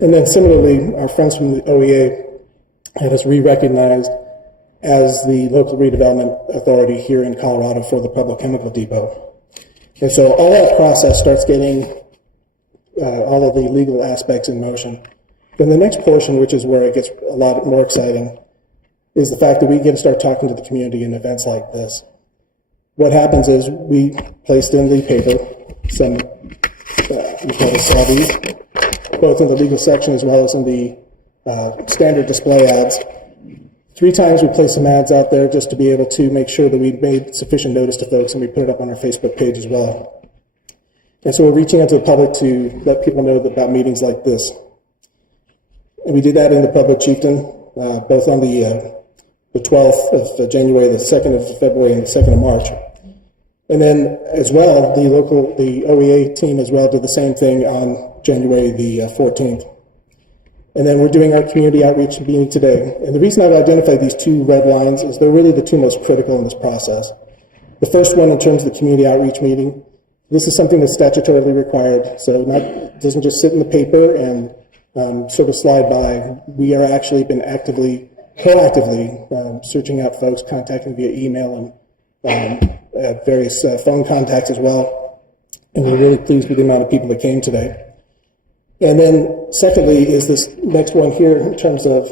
And then similarly, our friends from the OEA had us re-recognized as the local redevelopment authority here in Colorado for the Pueblo Chemical Depot. And so all that process starts getting all of the legal aspects in motion. Then the next portion, which is where it gets a lot more exciting, is the fact that we get to start talking to the community in events like this. What happens is we placed in the paper some, we call it SAVs, both in the legal section as well as in the standard display ads. 3 times we placed some ads out there just to be able to make sure that we made sufficient notice to folks, and we put it up on our Facebook page as well. And so we're reaching out to the public to let people know about meetings like this. And we did that in the Pueblo Chieftain, both on the 12th of January, the 2nd of February, and the 2nd of March. And then as well, the OEA team as well did the same thing on January the 14th. And then we're doing our community outreach meeting today. And the reason I've identified these 2 red lines is they're really the 2 most critical in this process. The first one in terms of the community outreach meeting, this is something that's statutorily required, so it doesn't just sit in the paper and sort of slide by. We are actually been proactively searching out folks, contacting via email and various phone contacts as well. And we're really pleased with the amount of people that came today. And then secondly is this next one here in terms of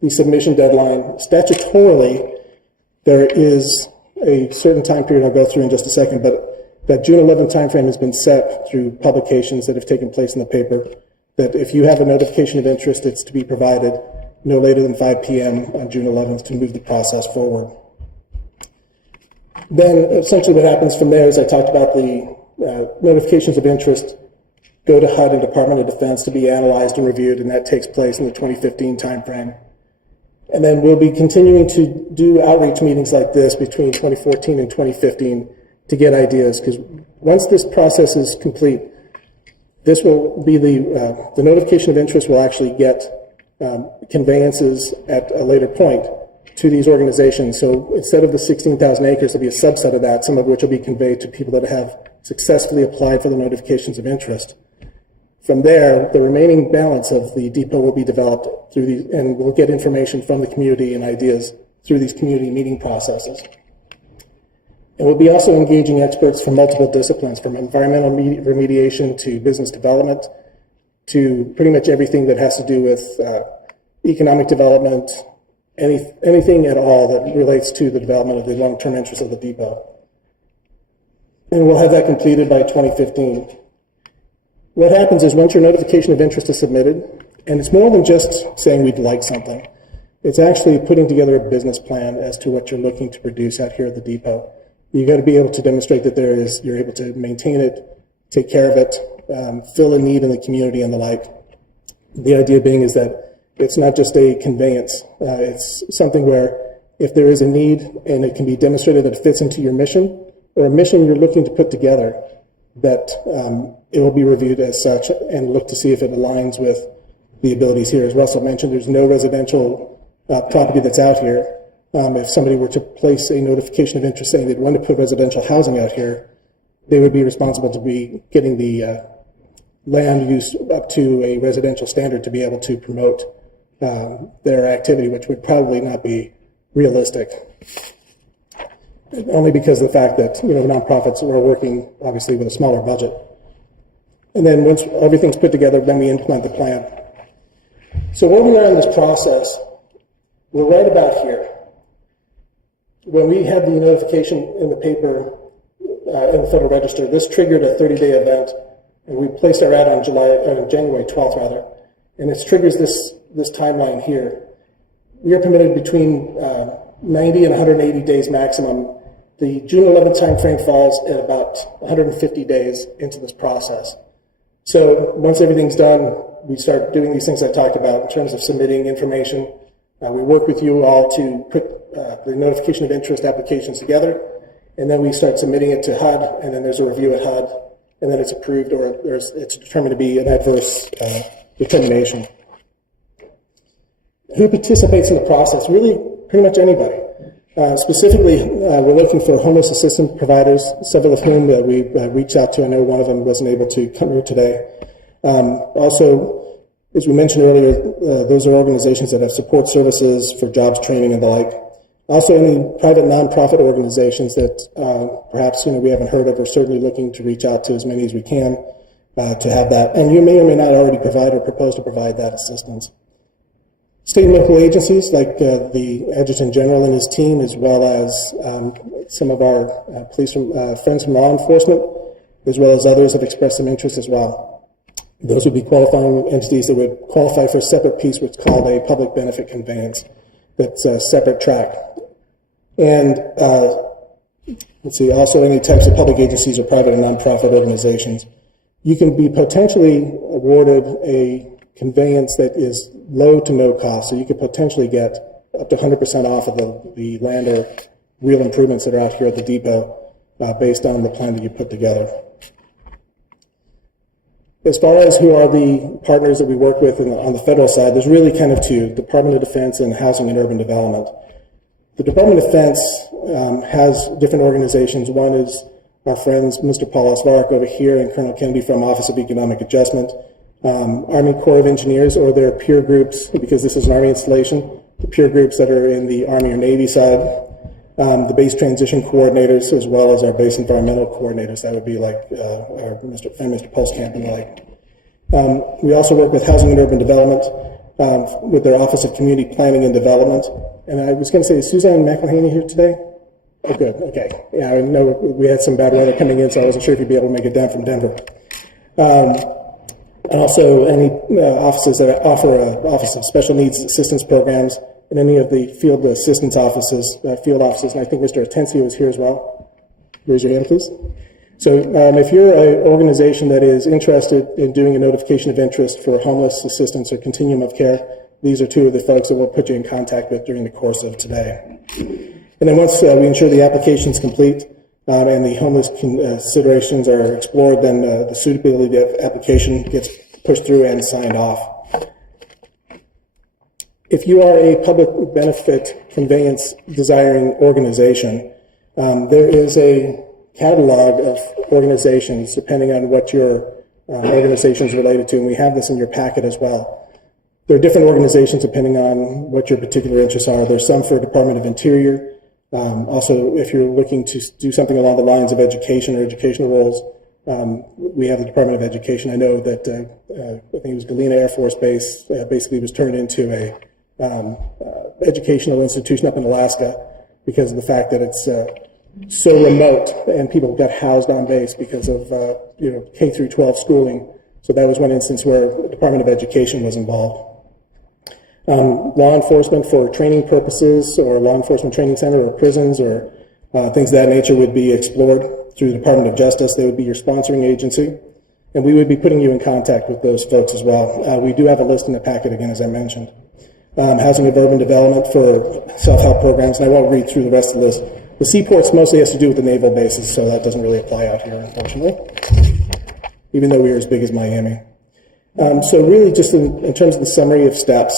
the submission deadline. Statutorily, there is a certain time period I'll go through in just a second, but that June 11th timeframe has been set through publications that have taken place in the paper, that if you have a notification of interest, it's to be provided no later than 5 p.m. on June 11th to move the process forward. Then essentially what happens from there is I talked about the notifications of interest go to HUD and Department of Defense to be analyzed and reviewed, and that takes place in the 2015 timeframe. And then we'll be continuing to do outreach meetings like this between 2014 and 2015 to get ideas, because once this process is complete, this will be the notification of interest will actually get conveyances at a later point to these organizations. So instead of the 16,000 acres, there'll be a subset of that, some of which will be conveyed to people that have successfully applied for the notifications of interest. From there, the remaining balance of the depot will be developed through these, and we'll get information from the community and ideas through these community meeting processes. And we'll be also engaging experts from multiple disciplines, from environmental remediation to business development to pretty much everything that has to do with economic development, anything at all that relates to the development of the long-term interests of the depot. And we'll have that completed by 2015. What happens is once your notification of interest is submitted, and it's more than just saying we'd like something, it's actually putting together a business plan as to what you're looking to produce out here at the depot. You've got to be able to demonstrate that you're able to maintain it, take care of it, fill a need in the community and the like. The idea being is that it's not just a conveyance. It's something where if there is a need and it can be demonstrated that it fits into your mission or a mission you're looking to put together, that it will be reviewed as such and look to see if it aligns with the abilities here. As Russell mentioned, there's no residential property that's out here. If somebody were to place a notification of interest saying they'd want to put residential housing out here, they would be responsible to be getting the land use up to a residential standard to be able to promote their activity, which would probably not be realistic. Only because of the fact that, nonprofits are working, obviously, with a smaller budget. And then once everything's put together, then we implement the plan. So where we are in this process, we're right about here. When we had the notification in the paper, in the Federal Register, this triggered a 30-day event, and we placed our ad on January 12th, rather, and it triggers this timeline here. We are permitted between 90 and 180 days maximum. The June 11th timeframe falls at about 150 days into this process. So once everything's done, we start doing these things I talked about in terms of submitting information. We work with you all to put the notification of interest applications together, and then we start submitting it to HUD, and then there's a review at HUD, and then it's approved or it's determined to be an adverse determination. Who participates in the process? Really, pretty much anybody. Specifically, we're looking for homeless assistance providers, several of whom we reached out to. I know one of them wasn't able to come here today. Also, as we mentioned earlier, those are organizations that have support services for jobs training and the like. Also, any private nonprofit organizations that perhaps we haven't heard of, are certainly looking to reach out to as many as we can to have that. And you may or may not already provide or propose to provide that assistance. State and local agencies like the Adjutant General and his team, as well as some of our friends from law enforcement, as well as others have expressed some interest as well. Those would be qualifying entities that would qualify for a separate piece, what's called a public benefit conveyance. That's a separate track. And let's see, also any types of public agencies or private and nonprofit organizations. You can be potentially awarded a conveyance that is low to no cost, so you could potentially get up to 100% off of the land or real improvements that are out here at the depot based on the plan that you put together. As far as who are the partners that we work with on the federal side, there's really kind of two: Department of Defense and Housing and Urban Development. The Department of Defense has different organizations. One is our friends, Mr. Paul Osvark over here, and Colonel Kennedy from Office of Economic Adjustment. Army Corps of Engineers, or their peer groups, because this is an Army installation, the peer groups that are in the Army or Navy side, the base transition coordinators, as well as our base environmental coordinators. That would be like our Mr. Pulskamp and the like. We also work with Housing and Urban Development with their Office of Community Planning and Development. And I was going to say, is Suzanne McElhaney here today? Oh, good. Okay. Yeah, I know we had some bad weather coming in, so I wasn't sure if you'd be able to make it down from Denver. And also any offices that offer Office of Special Needs Assistance Programs, and any of the field assistance offices, and I think Mr. Atencio is here as well. Raise your hand, please. So if you're an organization that is interested in doing a notification of interest for homeless assistance or continuum of care, these are two of the folks that we'll put you in contact with during the course of today. And then once we ensure the application is complete and the homeless considerations are explored, then the suitability of the application gets pushed through and signed off. If you are a public benefit conveyance desiring organization, there is a catalog of organizations depending on what your organization is related to, and we have this in your packet as well. There are different organizations depending on what your particular interests are. There's some for Department of Interior. Also, if you're looking to do something along the lines of education or educational roles, we have the Department of Education. I know that I think it was Galena Air Force Base basically was turned into a educational institution up in Alaska because of the fact that it's so remote and people got housed on base because of K through 12 schooling. So that was one instance where the Department of Education was involved. Law enforcement for training purposes, or law enforcement training center, or prisons, or things of that nature would be explored through the Department of Justice. They would be your sponsoring agency, and we would be putting you in contact with those folks as well. We do have a list in the packet, again, as I mentioned. Housing and urban development for self-help programs, and I won't read through the rest of the list. The seaports mostly has to do with the naval bases, so that doesn't really apply out here, unfortunately, even though we are as big as Miami. So really, just in terms of the summary of steps,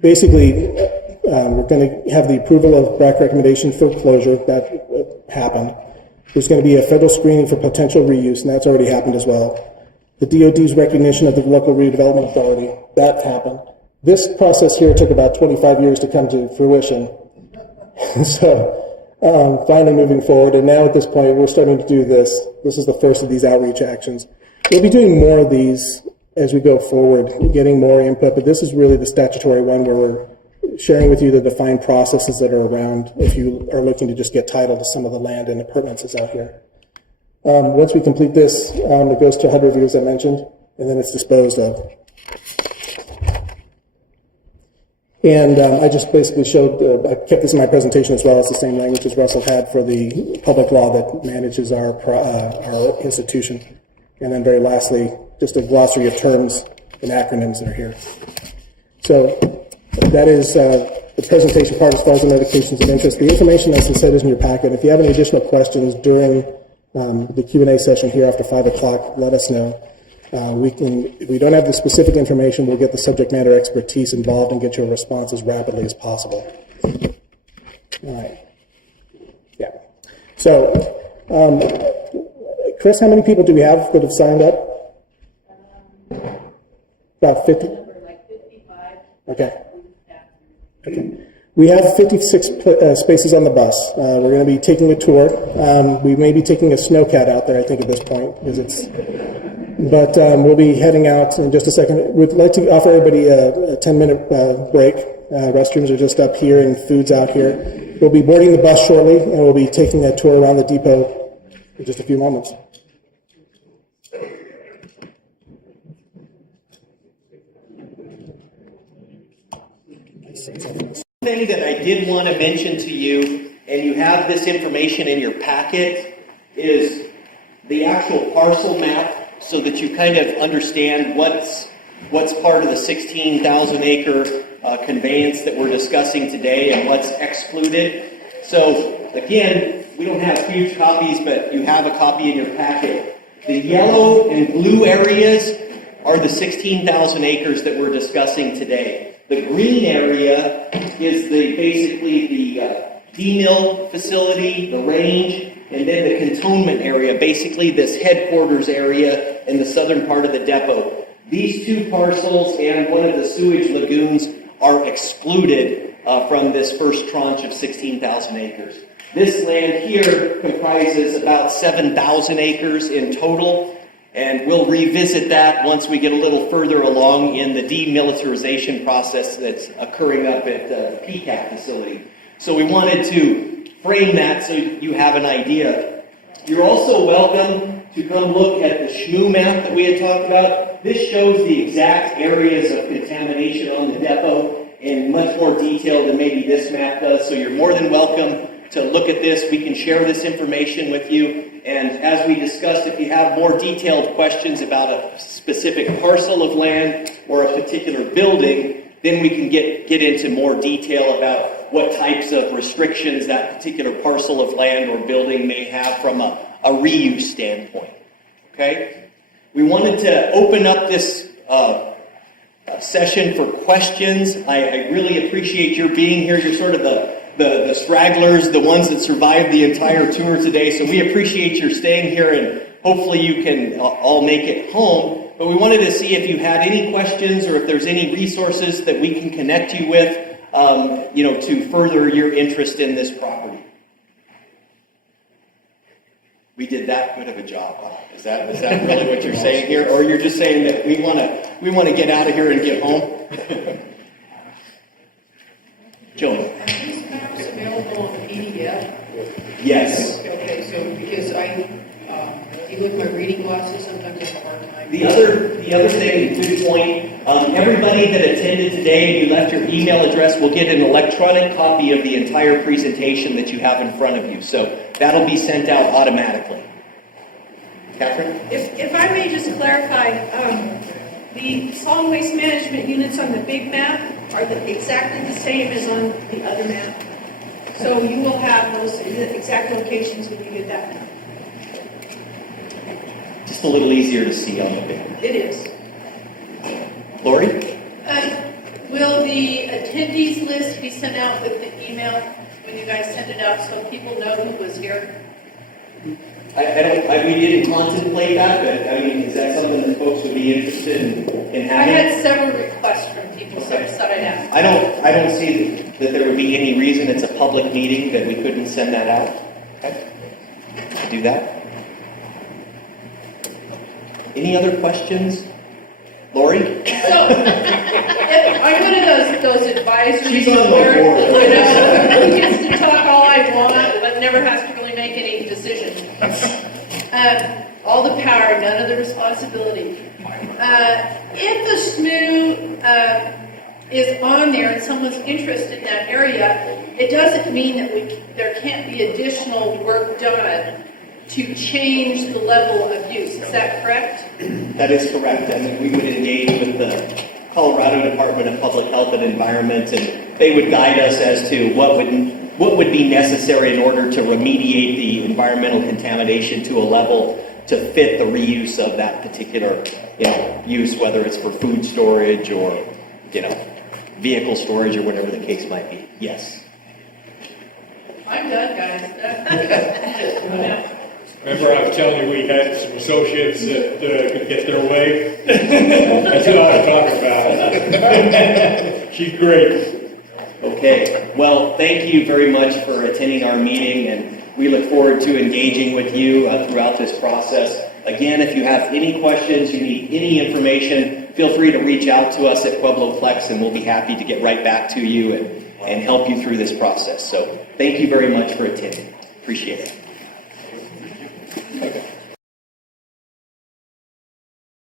basically, we're going to have the approval of BRAC recommendation for closure. That happened. There's going to be a federal screening for potential reuse, and that's already happened as well. The DOD's recognition of the local redevelopment authority, that happened. This process here took about 25 years to come to fruition. So finally moving forward, and now at this point, we're starting to do this. This is the first of these outreach actions. We'll be doing more of these as we go forward, getting more input, but this is really the statutory one where we're sharing with you the defined processes that are around if you are looking to just get title to some of the land and appurtenances out here. Once we complete this, it goes to HUD review, as I mentioned, and then it's disposed of. And I just basically showed, I kept this in my presentation as well. It's the same language as Russell had for the public law that manages our institution. And then very lastly, just a glossary of terms and acronyms that are here. So that is the presentation part as far as the notifications of interest. The information, as I said, is in your packet. If you have any additional questions during the Q&A session here after 5 o'clock, let us know. If we don't have the specific information, we'll get the subject matter expertise involved and get your response as rapidly as possible. All right. Yeah. So, Chris, how many people do we have that have signed up? About 50? Like 55. Okay. Okay. We have 56 spaces on the bus. We're going to be taking a tour. We may be taking a snowcat out there, I think, at this point, because it's. But we'll be heading out in just a second. We'd like to offer everybody a 10-minute break. Restrooms are just up here and food's out here. We'll be boarding the bus shortly, and we'll be taking a tour around the depot in just a few moments. Thing that I did want to mention to you, and you have this information in your packet, is the actual parcel map, so that you kind of understand what's part of the 16,000 acre conveyance that we're discussing today and what's excluded. So again, we don't have huge copies, but you have a copy in your packet. The yellow and blue areas are the 16,000 acres that we're discussing today. The green area is basically the D-mill facility, the range, and then the cantonment area, basically this headquarters area in the southern part of the depot. These two parcels and one of the sewage lagoons are excluded from this first tranche of 16,000 acres. This land here comprises about 7,000 acres in total, and we'll revisit that once we get a little further along in the demilitarization process that's occurring up at the PCAP facility. So we wanted to frame that so you have an idea. You're also welcome to come look at the SHMU map that we had talked about. This shows the exact areas of contamination on the depot in much more detail than maybe this map does. So you're more than welcome to look at this. We can share this information with you. And as we discussed, if you have more detailed questions about a specific parcel of land or a particular building, then we can get into more detail about what types of restrictions that particular parcel of land or building may have from a reuse standpoint. Okay? We wanted to open up this session for questions. I really appreciate your being here. You're sort of the the stragglers, the ones that survived the entire tour today. So we appreciate your staying here, and hopefully you can all make it home. But we wanted to see if you had any questions or if there's any resources that we can connect you with, to further your interest in this property. We did that good of a job. Is that really what you're saying here, or you're just saying that we want to get out of here and get home? Joan. Are these maps available on PDF? Yes. Okay, so because even with my reading glasses, sometimes I have a hard time. The other thing, good point. Everybody that attended today, and you left your email address, will get an electronic copy of the entire presentation that you have in front of you. So that'll be sent out automatically. Catherine? If I may just clarify, the solid waste management units on the big map are exactly the same as on the other map. So you will have those exact locations when you get that map. Just a little easier to see on the big. It is. Lori? Will the attendees list be sent out with the email when you guys send it out so people know who was here? We didn't contemplate that, but I mean, is that something that folks would be interested in I having? had several requests from people, so I just thought I'd ask. I don't see that there would be any reason it's a public meeting that we couldn't send that out. Okay. Do that. Any other questions? Lori? So, I'm one of those advisory She's on the board. board. I know, who gets to talk all I want, but never has to really make any decisions. All the power, none of the responsibility. If the SMU is on there and someone's interested in that area, it doesn't mean that there can't be additional work done to change the level of use. Is that correct? That is correct. I mean, we would engage with the Colorado Department of Public Health and Environment, and they would guide us as to what would be necessary in order to remediate the environmental contamination to a level to fit the reuse of that particular use, whether it's for food storage or vehicle storage or whatever the case might be. Yes. I'm done, guys. Remember I was telling you we had some associates that could get their way? That's who I was talking about. She's great. Okay. Well, thank you very much for attending our meeting, and we look forward to engaging with you throughout this process. Again, if you have any questions, you need any information, feel free to reach out to us at PuebloPlex, and we'll be happy to get right back to you and help you through this process. So thank you very much for attending. Appreciate it.